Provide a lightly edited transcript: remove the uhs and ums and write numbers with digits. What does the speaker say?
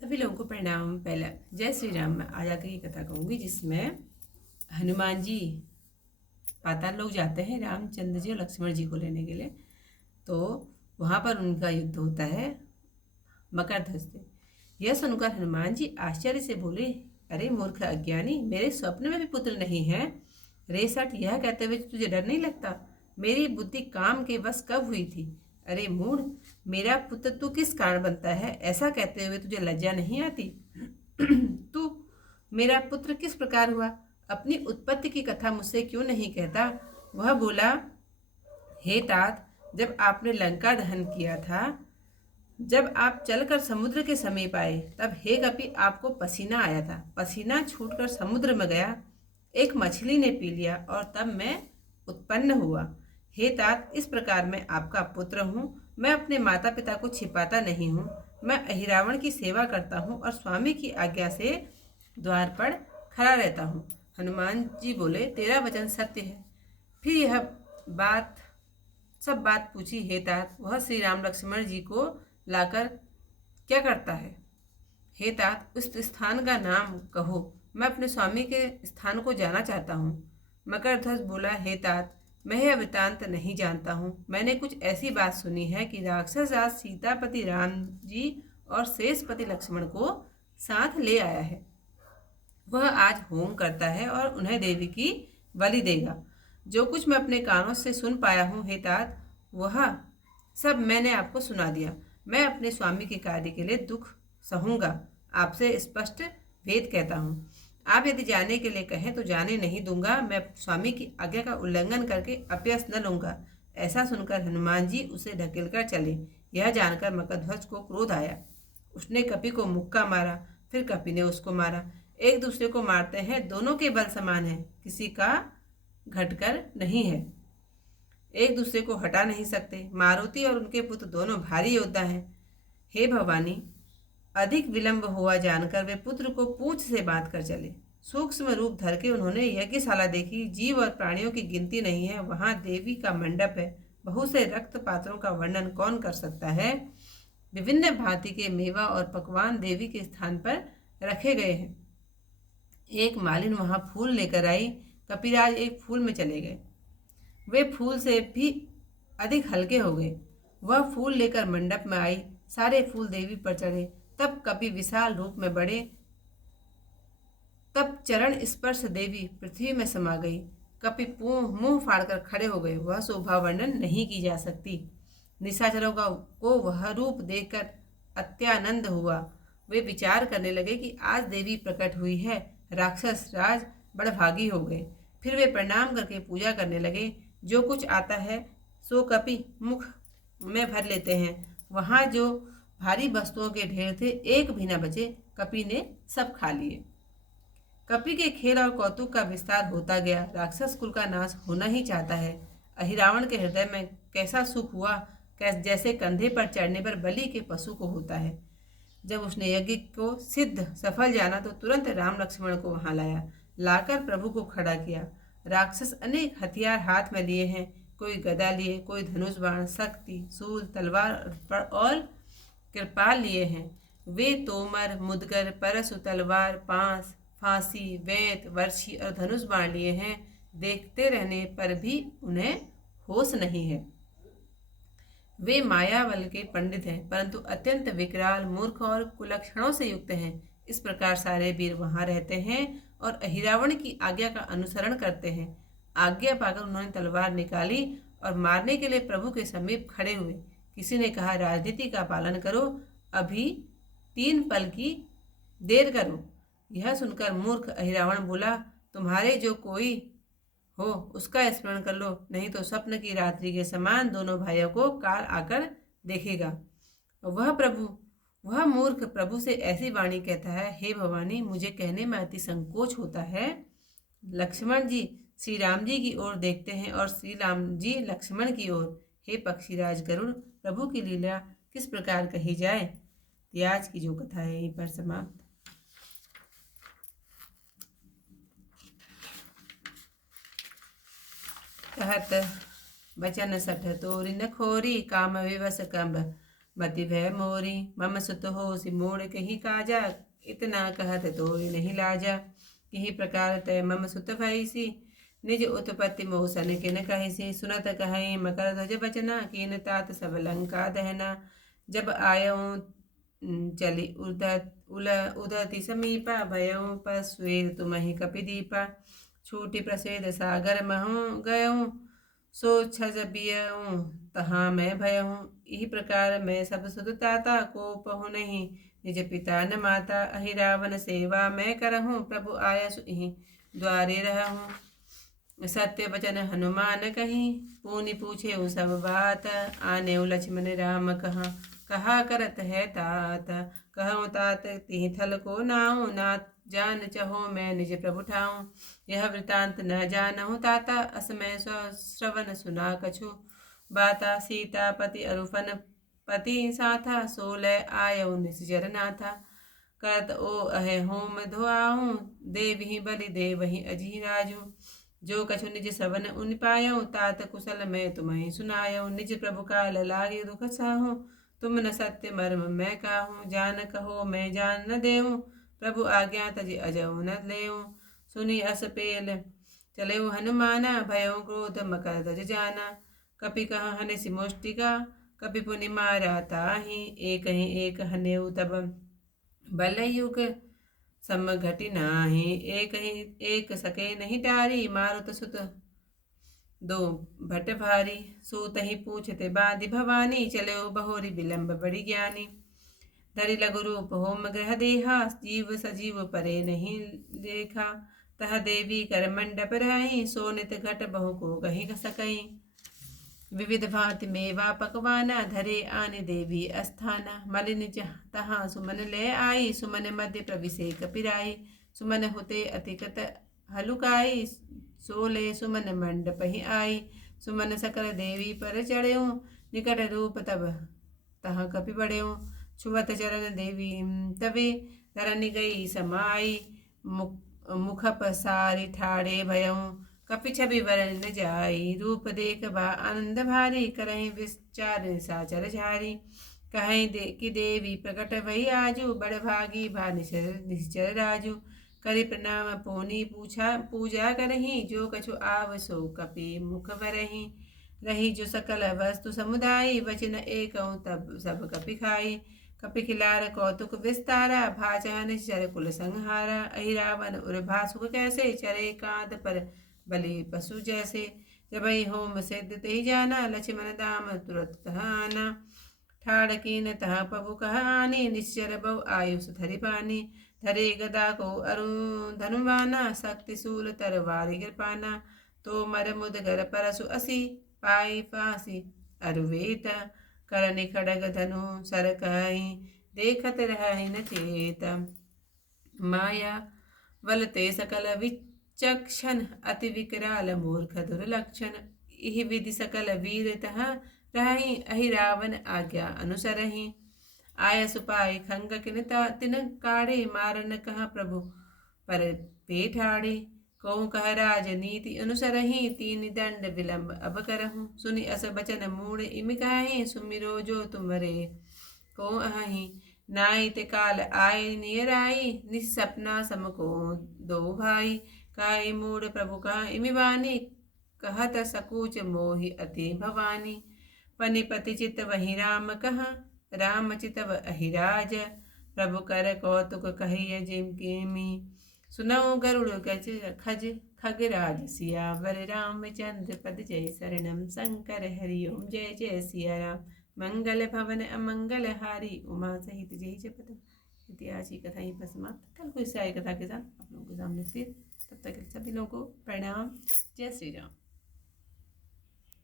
सभी लोगों को प्रणाम। पहला जय श्री राम। मैं आज आकर की कथा कहूँगी जिसमें हनुमान जी पाताल लोग जाते हैं रामचंद्र जी और लक्ष्मण जी को लेने के लिए। तो वहाँ पर उनका युद्ध होता है मकर ध्वज से। यह सुनकर हनुमान जी आश्चर्य से बोले, अरे मूर्ख अज्ञानी, मेरे स्वप्न में भी पुत्र नहीं है। रे सठ, यह कहते हुए तुझे डर नहीं लगता? मेरी बुद्धि काम के बस कब हुई थी? अरे मूढ़, मेरा पुत्र तू किस कारण बनता है? ऐसा कहते हुए तुझे लज्जा नहीं आती? तू मेरा पुत्र किस प्रकार हुआ? अपनी उत्पत्ति की कथा मुझसे क्यों नहीं कहता? वह बोला, हे तात, जब आपने लंका दहन किया था, जब आप चलकर समुद्र के समीप आए, तब हे कपि आपको पसीना आया था। पसीना छूटकर समुद्र में गया, एक मछली ने पी लिया और तब मैं उत्पन्न हुआ। हे तात, इस प्रकार मैं आपका पुत्र हूँ। मैं अपने माता पिता को छिपाता नहीं हूँ। मैं अहिरावण की सेवा करता हूँ और स्वामी की आज्ञा से द्वार पर खड़ा रहता हूँ। हनुमान जी बोले, तेरा वचन सत्य है। फिर यह सब बात पूछी। हे तात, वह श्री राम लक्ष्मण जी को लाकर क्या करता है? हे तात, उस स्थान का नाम कहो, मैं अपने स्वामी के स्थान को जाना चाहता हूँ। मकर ध्वज बोला, हे तात, मैं यह वृतांत नहीं जानता हूँ। मैंने कुछ ऐसी बात सुनी है कि राक्षस आज सीतापति राम जी और शेषपति लक्ष्मण को साथ ले आया है। वह आज होम करता है और उन्हें देवी की बलि देगा। जो कुछ मैं अपने कानों से सुन पाया हूँ हे तात, वह सब मैंने आपको सुना दिया। मैं अपने स्वामी के कार्य के लिए दुख सहूँगा। आपसे स्पष्ट भेद कहता हूँ। आप यदि जाने के लिए कहें तो जाने नहीं दूंगा। मैं स्वामी की आज्ञा का उल्लंघन करके अपयश न लूंगा। ऐसा सुनकर हनुमान जी उसे ढकेल कर चले। यह जानकर मकरध्वज को क्रोध आया। उसने कपि को मुक्का मारा, फिर कपि ने उसको मारा। एक दूसरे को मारते हैं, दोनों के बल समान है, किसी का घटकर नहीं है, एक दूसरे को हटा नहीं सकते। मारुति और उनके पुत्र दोनों भारी योद्धा हैं। हे भवानी, अधिक विलंब हुआ जानकर वे पुत्र को पूंछ से बांध कर चले। सूक्ष्म रूप धर के उन्होंने यज्ञशाला देखी। जीव और प्राणियों की गिनती नहीं है। वहां देवी का मंडप है। बहुत से रक्त पात्रों का वर्णन कौन कर सकता है। विभिन्न भांति के मेवा और पकवान देवी के स्थान पर रखे गए हैं। एक मालिन वहां फूल लेकर आई। कपिराज एक फूल में चले गए। वे फूल से भी अधिक हल्के हो गए। वह फूल लेकर मंडप में आई। सारे फूल देवी पर चढ़े। तब कपि विशाल रूप में बढ़े। तब चरण स्पर्श देवी पृथ्वी में समा गई। कपि मुंह फाड़कर खड़े हो गए। वह शोभा वर्णन नहीं की जा सकती। निशाचरों को वह रूप देखकर अत्यानंद हुआ। वे विचार करने लगे कि आज देवी प्रकट हुई है। राक्षस राज बड़भागी हो गए। फिर वे प्रणाम करके पूजा करने लगे। जो कुछ आता है सो कपि मुख में भर लेते हैं। वहाँ जो भारी वस्तुओं के ढेर थे, एक भी न बचे। कपि ने सब खा लिए। कपि के खेल और कौतुक का विस्तार होता गया। राक्षस कुल का नाश होना ही चाहता है। अहिरावण के हृदय में कैसा सुख हुआ, जैसे कंधे पर चढ़ने पर बलि के पशु को होता है। जब उसने यज्ञ को सिद्ध सफल जाना तो तुरंत राम लक्ष्मण को वहां लाया। लाकर प्रभु को खड़ा किया। राक्षस अनेक हथियार हाथ में लिए हैं। कोई गदा लिए, कोई धनुष बाण, शक्ति, शूल, तलवार और कृपाल लिए हैं। वे तोमर, मुदगर, परशु, तलवार, पांस, फांसी, वेत, वर्षी और धनुष बाण लिए हैं। देखते रहने पर भी उन्हें होश नहीं है। वे मायावल के पंडित हैं, परंतु अत्यंत विकराल, मूर्ख और कुलक्षणों से युक्त हैं। इस प्रकार सारे वीर वहां रहते हैं और अहिरावण की आज्ञा का अनुसरण करते हैं। आज्ञा पाकर उन्होंने तलवार निकाली और मारने के लिए प्रभु के समीप खड़े हुए। किसी ने कहा, राजनीति का पालन करो, अभी 3 पल की देर करो। यह सुनकर मूर्ख अहिरावण बोला, तुम्हारे जो कोई हो उसका स्मरण कर लो, नहीं तो स्वप्न की रात्रि के समान दोनों भाइयों को काल आकर देखेगा। वह मूर्ख प्रभु से ऐसी वाणी कहता है, हे भवानी, मुझे कहने में अति संकोच होता है। लक्ष्मण जी श्री राम जी की ओर देखते हैं और श्री राम जी लक्ष्मण की ओर। हे पक्षीराज गरुड़, प्रभु की लीला किस प्रकार कही जाए। आज की जो कथा है यहीं पर समाप्त। कहत बचन सठ तोरि न खोरी, काम विवश कंब बति भय मोरी मम सुत हो सि मोड़ कही काजा। इतना कहत तो नहीं लाजा। किही प्रकार तय मम सुत भइसी निज उत्पत्ति मोह सन किन कहिसी। सुनत कहीं मकर ध्वज बचना कीन तात सब लंका दहना। जब आयऊँ चली उदति समीपा भयऊँ पर स्वेद तुम्हि कपिदीपा। छूटी प्रसेद सागर महूँ गयऊँ सो छज बियऊँ तहाँ मैं भयऊँ। इही प्रकार मैं सब सुत ताता को पहु नहीं निज पिता न माता। अहि रावण सेवा मैं करहूँ प्रभु आयसु इहि द्वारे रहूँ। सत्य वचन हनुमान कहीं पुनि पूछे सब बात। आने लक्ष्मण राम कहा करत है तात। कहूँ तात तिहि थल को नाऊँ नाथ जान चहो मैं निज प्रभु ठाऊँ। यह वृतांत न जानहु ताता अस मैं श्रवण सुना कछु बाता। सीतापति अरुफन पति साथा सोलह आयऊ निश्चर नाथा। करत ओ अहे होम धोआऊँ देवहि बलि देवहि अजी राजू। जो कछु निज श्रवण उन पायऊँ तात कुशल मैं तुम्हें सुनायऊँ। निज प्रभु काल लागे दुख साहूँ तुम न सत्य मर्म मैं काहूँ। जान कहो मैं जान न देऊँ प्रभु आज्ञा तज अजऊ न लेऊँ। सुनी अस पेल चलेऊ हनुमाना भयऊ क्रोध मकर ध्वज जाना। कपि कह हनिसि मुष्टिका कपि पुनि मारा ताहि। एक हनेऊ तब बल युग सम घटि नाही। एक सके नहीं टारी मारुत सुत दो भट भारी। सूतहि पूछते बाधि भवानी चले बहोरी विलंब बड़ी ज्ञानी। धरि लघु रूप होम ग्रह देहा जीव सजीव परे नहीं देखा। तह देवी कर मंडप रही सोनित घट बहु को कहीं सकई। विविध भांति मेवा पकवाना धरे आने देवी अस्थाना। मलिन तहाँ सुमन ले आई सुमन मध्य प्रविशे कपिराई। सुमन होते अतिकत हलुकाई सोले सुमन मंडप ही आई। सुमन सकल देवी पर चढ़ेऊ निकट रूप तब तहाँ कपि बढ़ेऊ। छुवत चरण देवी तवे धरनी गई समाई। मुख पसारी ठाड़े भयऊँ कपि छवि वरण न जाई। रूप देख बा आनंद भारी करहीं विचार साचर झारी। कहीं कि देवी प्रकट भई आजू बड़ भागी भा निश्चर राजू। करि प्रणाम पुनि पूजा करहीं जो कछु आव सो कपि मुख भरहीं। रही जो सकल वस्तु समुदायी वचन एकऊँ तब सब कपि खाई। कपि खिलार कौतुक विस्तारा भाचह निश्चर कुल संहारा। अहि रावण उर भासुक कैसे चरे कांत पर बलि पशु जैसे। जबहि होम सिद्ध ते जाना लक्ष्मण दाम तुरत तह आना। ठाड़ कीन तह पबु कह आनी निश्चर बहु आयुष धरि पानी। धरे गदा को अरु धनुबाना शक्ति शूल तरवारी कृपाना। तो मर मुदगर परसु असी पाई फांसी अरुवेत। करनि खड़ग धनु सर कहीं देखत रहि न चेत। माया वलते सकल विचक्षण अति विकराल मूर्ख दुर्लक्षण। इहि विधि सकल वीर तह रही अहि रावण आज्ञा अनुसरहि। आय सुपाई खंग किनता तिन काढ़े मारन कहा प्रभु पर पेठाड़े। कहूँ कह राजनीति अनुसरहि तीन दंड विलंब अब करहूँ। सुनि अस बचन मूढ़ इमि कहीं सुमिरो जो तुमरे को अहि। नाई ते काल आय नियर आई निस सपना समको दो भाई। काई मूढ़ प्रभु कहा इमि वाणी कहत सकूच मोहि अति भवानी। पनिपति चित वही राम कहा राम चितव अहिराज। प्रभु कर कौतुक कहिय जिम केमी सुनऊ गरुड़ गज खज खगराज सियावर रामचंद्र पद जय शरणम शंकर हरिओम जय जय सिया राम। मंगल भवन अमंगल हारी उमा सहित जय जपत। इतिहास की कथा यहीं पर समाप्त। कल को इससे आई कथा के साथ आप लोगों के सामने फिर। तब तक सभी लोगों को प्रणाम। जय श्री राम।